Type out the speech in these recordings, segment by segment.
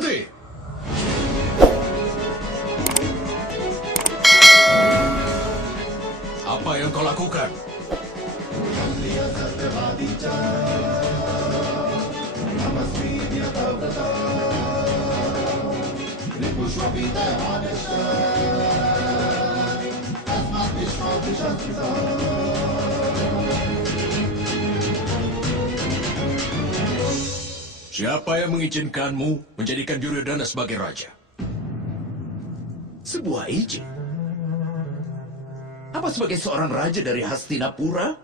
Berhenti! Apa yang kau lakukan? Siapa yang mengizinkanmu menjadikan Duryodhana sebagai raja? Sebuah izin? Apa sebagai seorang raja dari Hastinapura?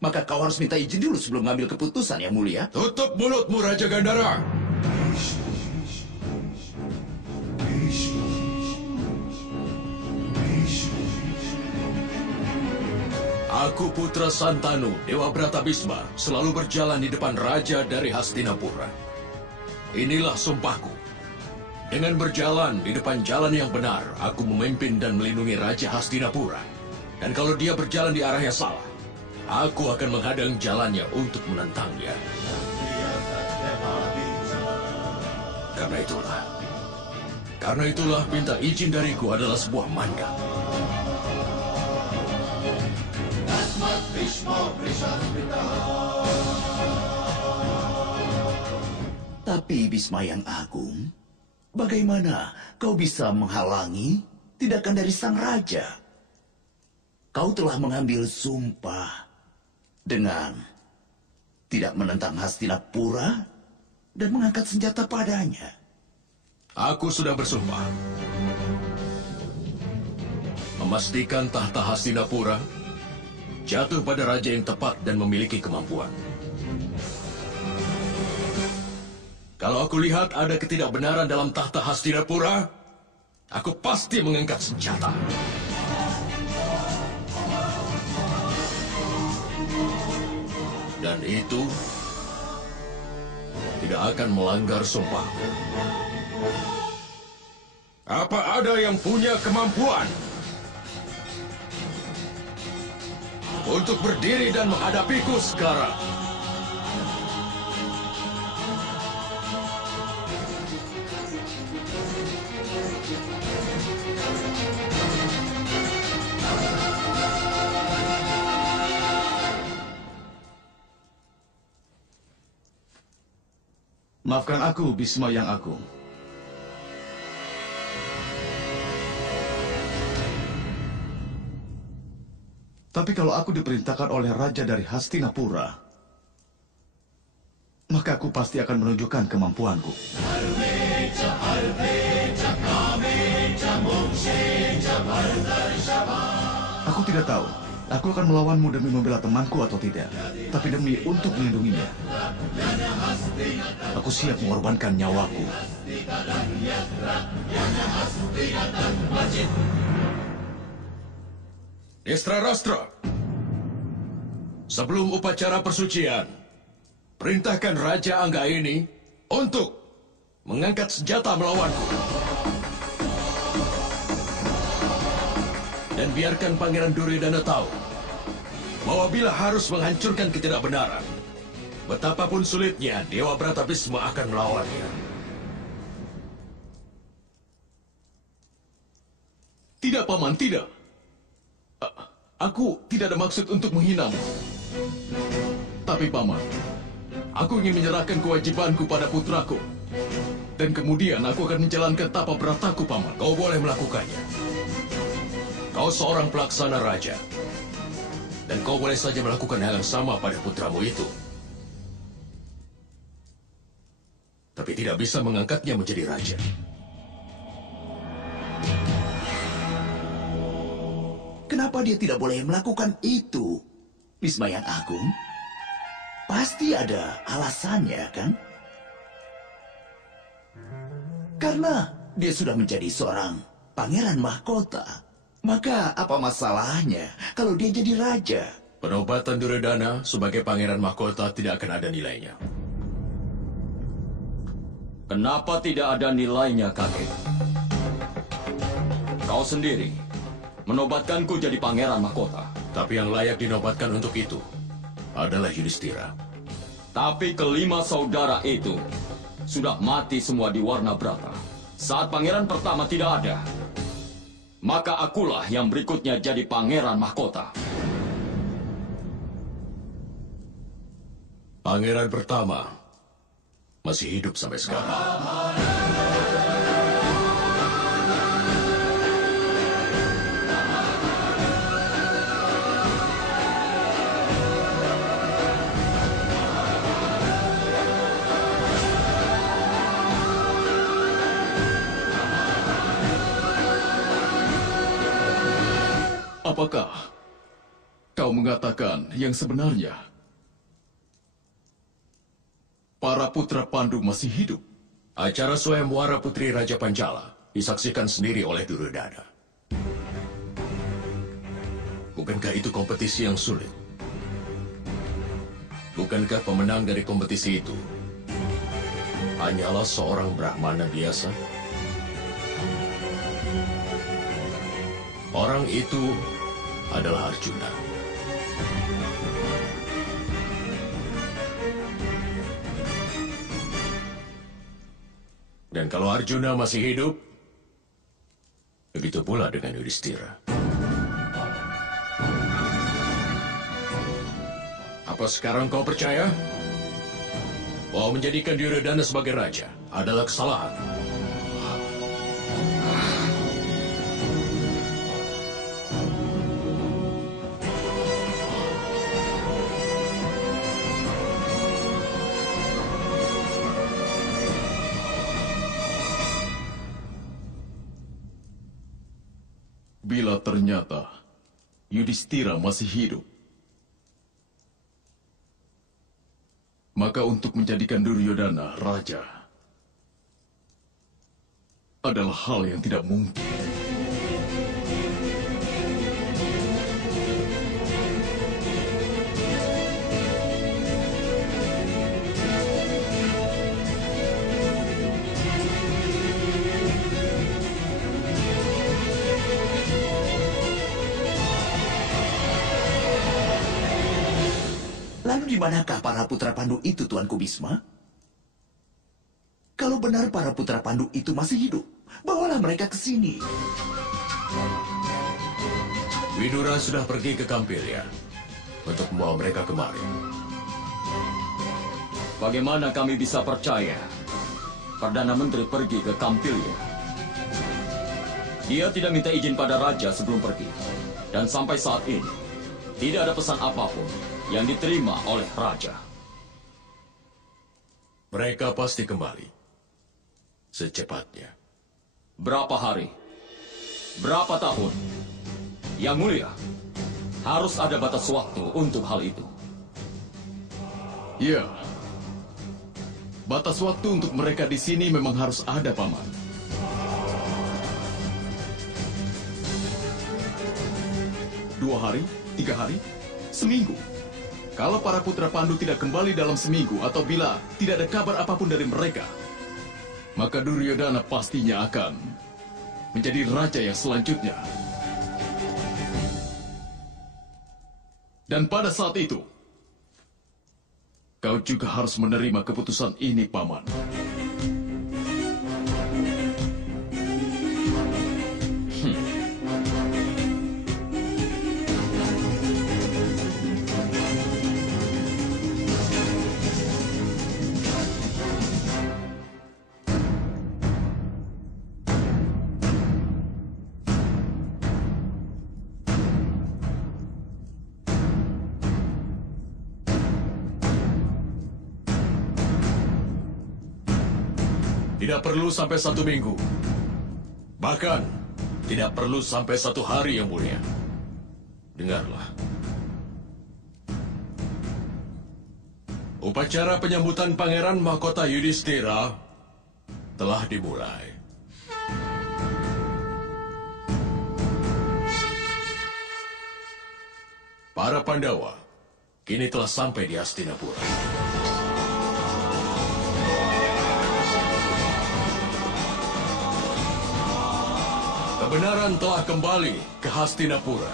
Maka kau harus minta izin dulu sebelum mengambil keputusan, yang mulia. Tutup mulutmu, Raja Gandhara! Aku putra Santanu, Dewa Bratabisma, selalu berjalan di depan raja dari Hastinapura. Inilah sumpahku. Dengan berjalan di depan jalan yang benar, aku memimpin dan melindungi Raja Hastinapura. Dan kalau dia berjalan di arah yang salah, aku akan menghadang jalannya untuk menentangnya. Karena itulah minta izin dariku adalah sebuah mandat. Tapi Bhisma yang Agung, bagaimana kau bisa menghalangi tindakan dari sang raja? Kau telah mengambil sumpah dengan tidak menentang Hastinapura dan mengangkat senjata padanya. Aku sudah bersumpah memastikan tahta Hastinapura jatuh pada raja yang tepat dan memiliki kemampuan. Kalau aku lihat ada ketidakbenaran dalam tahta Hastinapura, aku pasti mengangkat senjata. Dan itu tidak akan melanggar sumpah. Apa ada yang punya kemampuan untuk berdiri dan menghadapiku sekarang? Maafkan aku, Bhisma yang Agung. Tapi kalau aku diperintahkan oleh raja dari Hastinapura, maka aku pasti akan menunjukkan kemampuanku. Aku tidak tahu, aku akan melawanmu demi membela temanku atau tidak, tapi demi untuk melindunginya. Aku siap mengorbankan nyawaku. Destrarastra, sebelum upacara persucian, perintahkan Raja Angga ini untuk mengangkat senjata melawanku. Dan biarkan Pangeran Duryodhana tahu bahwa bila harus menghancurkan ketidakbenaran, betapapun sulitnya Dewa Bratabisma akan melawannya. Tidak, Paman, tidak. Aku tidak ada maksud untuk menghinamu. Tapi, Paman, aku ingin menyerahkan kewajibanku pada putraku. Dan kemudian aku akan menjalankan tapa berataku, Paman. Kau boleh melakukannya. Kau seorang pelaksana raja. Dan kau boleh saja melakukan hal yang sama pada putramu itu. Tapi tidak bisa mengangkatnya menjadi raja. Kenapa dia tidak boleh melakukan itu? Bhisma yang Agung, pasti ada alasannya, kan? Karena dia sudah menjadi seorang pangeran mahkota. Maka apa masalahnya kalau dia jadi raja? Penobatan Duryodhana sebagai pangeran mahkota tidak akan ada nilainya. Kenapa tidak ada nilainya, kakek? Kau sendiri menobatkanku jadi pangeran mahkota. Tapi yang layak dinobatkan untuk itu adalah Yudhistira. Tapi kelima saudara itu sudah mati semua di Warna Brata. Saat pangeran pertama tidak ada, maka akulah yang berikutnya jadi pangeran mahkota. Pangeran pertama masih hidup sampai sekarang. Apakah kau mengatakan yang sebenarnya? Para putra Pandu masih hidup. Acara Swayamwara Putri Raja Pancala disaksikan sendiri oleh Duryodhana. Bukankah itu kompetisi yang sulit? Bukankah pemenang dari kompetisi itu hanyalah seorang Brahmana biasa? Orang itu adalah Arjuna. Dan kalau Arjuna masih hidup, begitu pula dengan Yudhistira. Apa sekarang kau percaya bahwa menjadikan Duryodhana sebagai raja adalah kesalahan? Bila ternyata Yudhistira masih hidup, maka untuk menjadikan Duryodhana raja adalah hal yang tidak mungkin. Lalu di manakah para putra Pandu itu, Tuanku Bisma? Kalau benar para putra Pandu itu masih hidup, bawalah mereka ke sini. Widura sudah pergi ke Kampilya untuk membawa mereka kemari. Bagaimana kami bisa percaya Perdana Menteri pergi ke Kampilya? Dia tidak minta izin pada raja sebelum pergi. Dan sampai saat ini, tidak ada pesan apapun yang diterima oleh raja. Mereka pasti kembali secepatnya. Berapa hari? Berapa tahun? Yang mulia, harus ada batas waktu untuk hal itu. Ya, batas waktu untuk mereka di sini memang harus ada, Paman. Dua hari, 3 hari, seminggu. Kalau para putra Pandu tidak kembali dalam seminggu atau bila tidak ada kabar apapun dari mereka, maka Duryodhana pastinya akan menjadi raja yang selanjutnya. Dan pada saat itu, kau juga harus menerima keputusan ini, Paman. Tidak perlu sampai 1 minggu. Bahkan, tidak perlu sampai 1 hari, Yang Mulia. Dengarlah. Upacara penyambutan Pangeran Mahkota Yudhistira telah dimulai. Para Pandawa kini telah sampai di Hastinapura. Kebenaran telah kembali ke Hastinapura.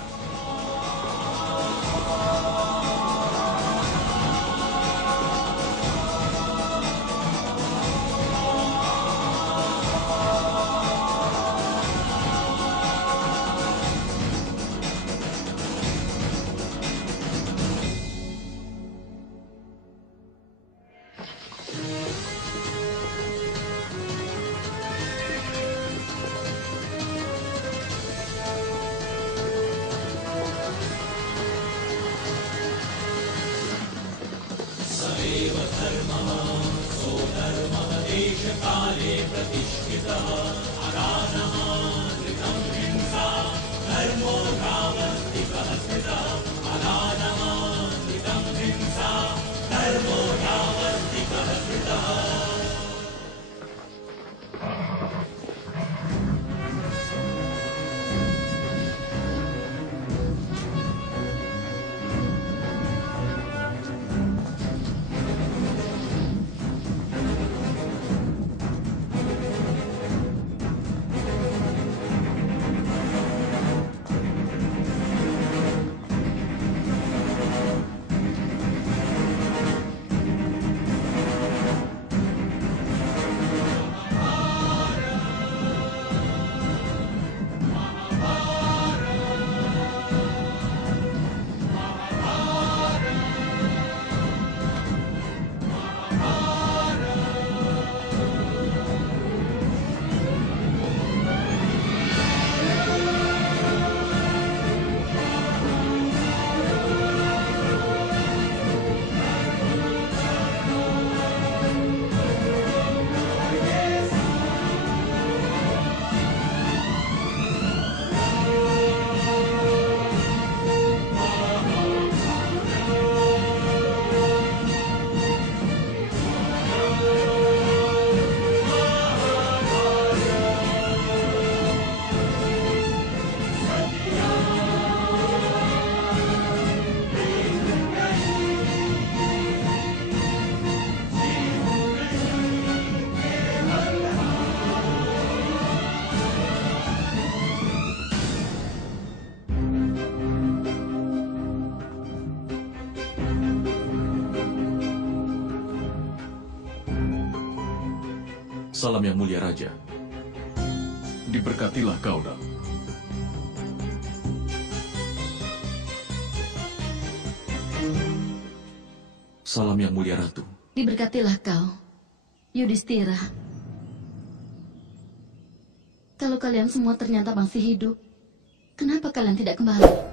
Salam yang mulia Raja. Diberkatilah kau, Nak. Salam yang mulia Ratu. Diberkatilah kau, Yudhistira. Kalau kalian semua ternyata masih hidup, kenapa kalian tidak kembali?